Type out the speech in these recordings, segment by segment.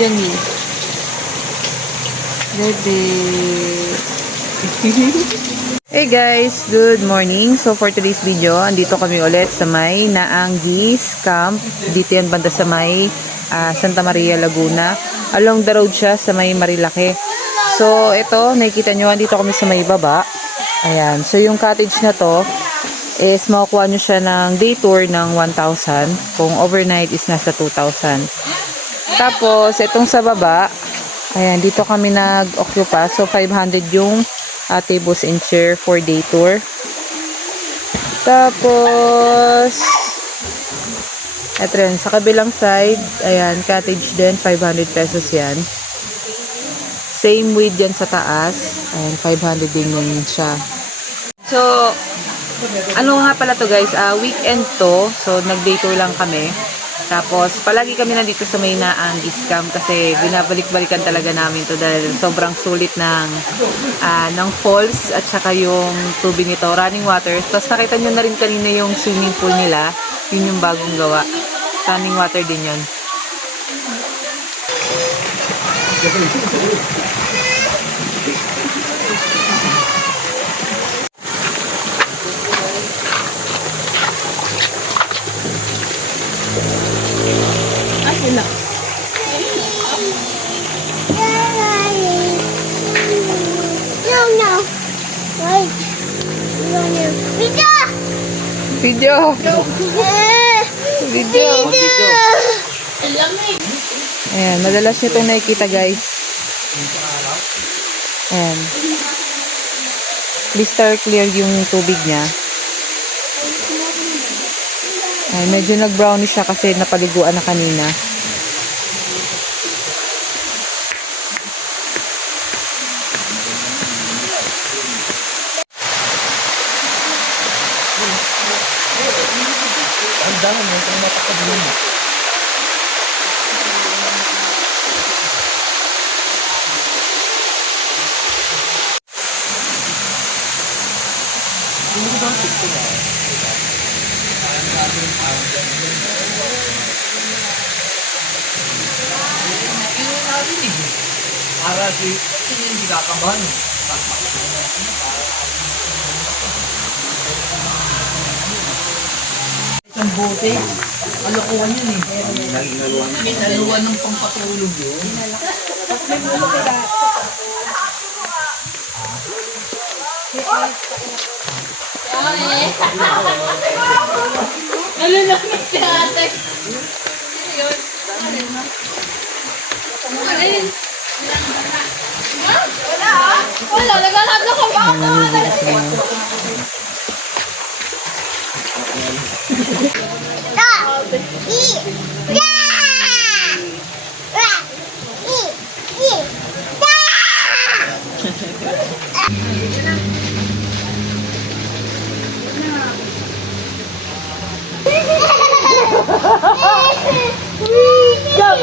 Dyan eh. Bebe. Hey guys, good morning. So for today's video, andito kami ulit sa may Naanggis Camp. Dito yan banda sa may Santa Maria, Laguna. Along the road siya sa may Marilake. So ito, nakikita nyo, andito kami sa may baba. Ayan. So yung cottage na to is makukuha nyo siya ng day tour ng 1,000. Kung overnight is nasa 2,000. Tapos, itong sa baba, ayan, dito kami nag-occupy. So, 500 yung tables and chair for day tour. Tapos, eto rin, sa kabilang side, ayan, cottage din, 500 pesos yan. Same with yan sa taas. Ayan, 500 din yun siya. So, ano nga pala to guys, weekend to. So, nag-day tour lang kami. Tapos, palagi kami nandito sa may Naanggis Camp kasi binabalik-balikan talaga namin to dahil sobrang sulit ng falls at saka yung tubig nito, running waters. Tapos, nakita nyo na rin kanina yung swimming pool nila. Yun yung bagong gawa. Running water din yun. Sila. No. Wait. Video! Video! Ayan, madalas nyo itong nakikita guys. Ayan. Crystal clear yung tubig niya. Ayan, medyo nag-brownish siya kasi napaliguan na kanina. Ang dami mo, kung matakabulin mo. Hindi ko ba ang tikto na? Para hindi kakabahan. Isang bote. Alakuhan yun eh. May naluan ng pampatulog yun. May mulo kita. Nalulungit si ate. Wala, naglalab na kami ako.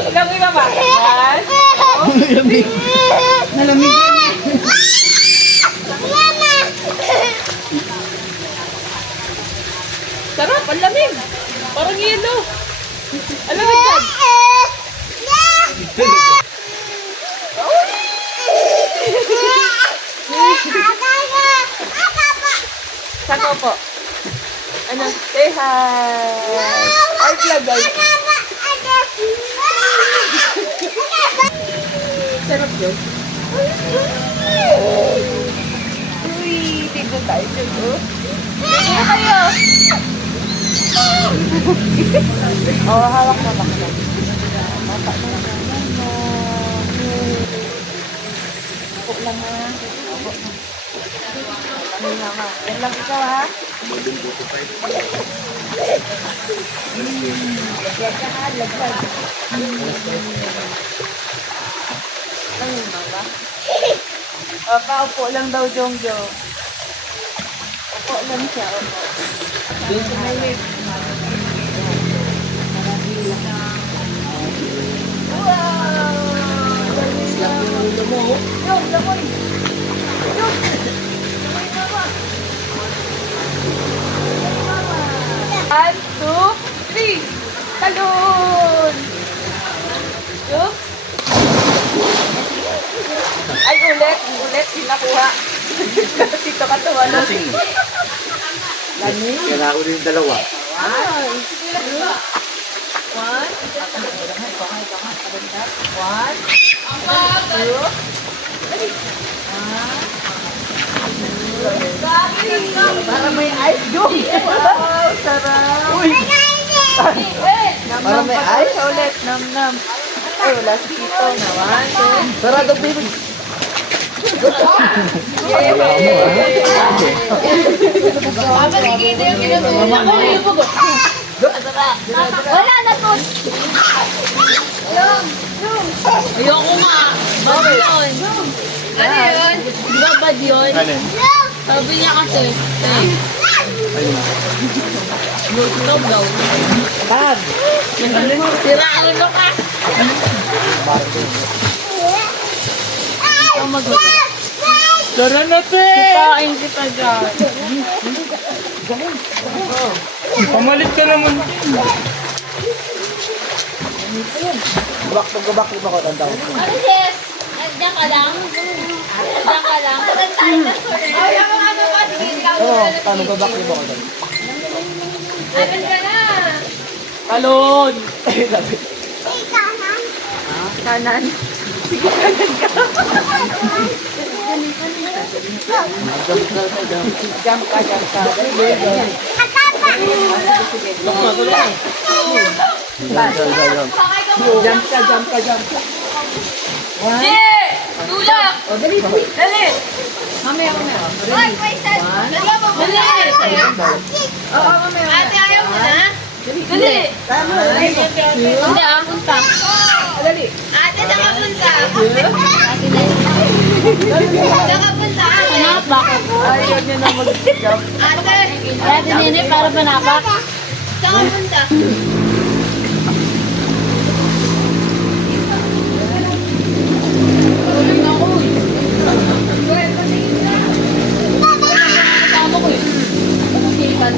Lamig ba ba? Nalamig. Sarap, ang lamig. Parang yelo. Alam mo yan? Sako po. Ano? Say hi. Ay, vlog guys. Sarap yun. Uy, tignan tayo dyan, oh. Tignan kayo. Oh, hawak na bakla. Mata na naman mo. Ako lang ha. Ako na. Ano lang ha. Yan lang ikaw ha. Lagyan ka ha. Lagyan. Ano ba? Paupo lang daw, Jongjong. Upo lang siya. Upo. Doon sa may Talon! Yup. Ay, ulit. Hindi nakuha. Dito ka tumalon. Lasing. Kailangan ko yung dalawa. Ay. One. Para may ice doon. Wow, sarap. Uy. Para may ice. Ulit. Nam. Ay, wala si Tito na. One, two. Sarado, baby. Papa, nagkita yung kinatulog ko. Wala na to. Ayoko nga. Bad yun. Ano yun? Di ba bad yun? Alin? Sabi niya kasi. Loob daw. Bag. Sira ulo ka. Ang magawa. Tara na, te. Kain kita dyan. Pamalit ka naman. Gabak ko tandaw. Ano sis? Diyan ka lang? Diyan ka lang? Ay, ang mga ano ka? Oo, paano gabak ko tandaw? Amin ka na. Talon. Kanan. Jump ka. Jump ka. Di! Tulak! Dali. Mamaya. Ay, wait. Dali! Oo, mamaya. Ate, ayaw mo na? Dali! Hindi ah, punta. Dali. Ate, saan ka punta? Saan ka punta? Anak, bakit? Ayaw niya na mag-jump. Ate! Ate, nene, para panapak. Saan ka punta? Kasama ko eh. Pagkasipan.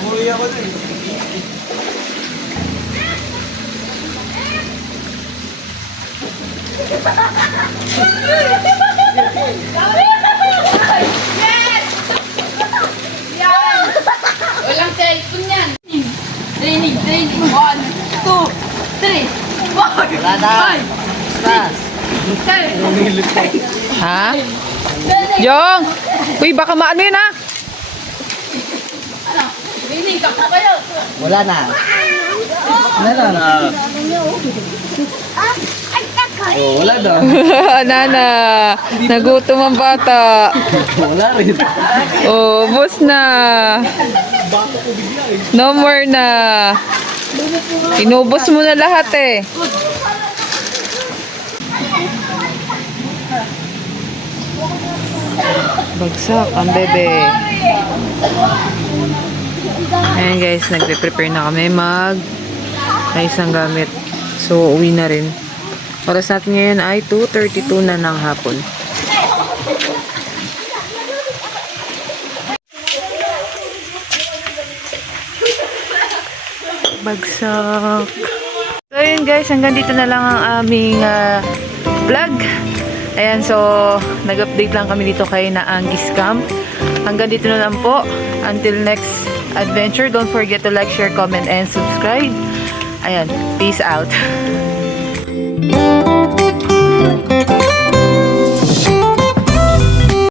Umuwi ako na eh. Yes! Yan! Walang cellphone yan. Training. 1, 2, 3, 4, 5, 6, 7, Ha? Jong! Uy, baka maano yun ha? ano? Training, takbo kayo. Wala na. Oh, wala na. Nana, nagutom ang bata. Wala rin. Oh, bus na. No more na. Inubos mo na lahat eh. Bagsak ang bebe. Ayan guys, nagpe-prepare na kami ayos ng gamit. So, uwi na rin. Oras natin ngayon ay 2:32 na ng hapon. Bagsak. So, yun guys, hanggang dito na lang ang aming vlog. Ayan, so, nag-update lang kami dito kay Naanggis Camp. Hanggang dito na lang po. Until next adventure, don't forget to like, share, comment, and subscribe. Ayan, peace out.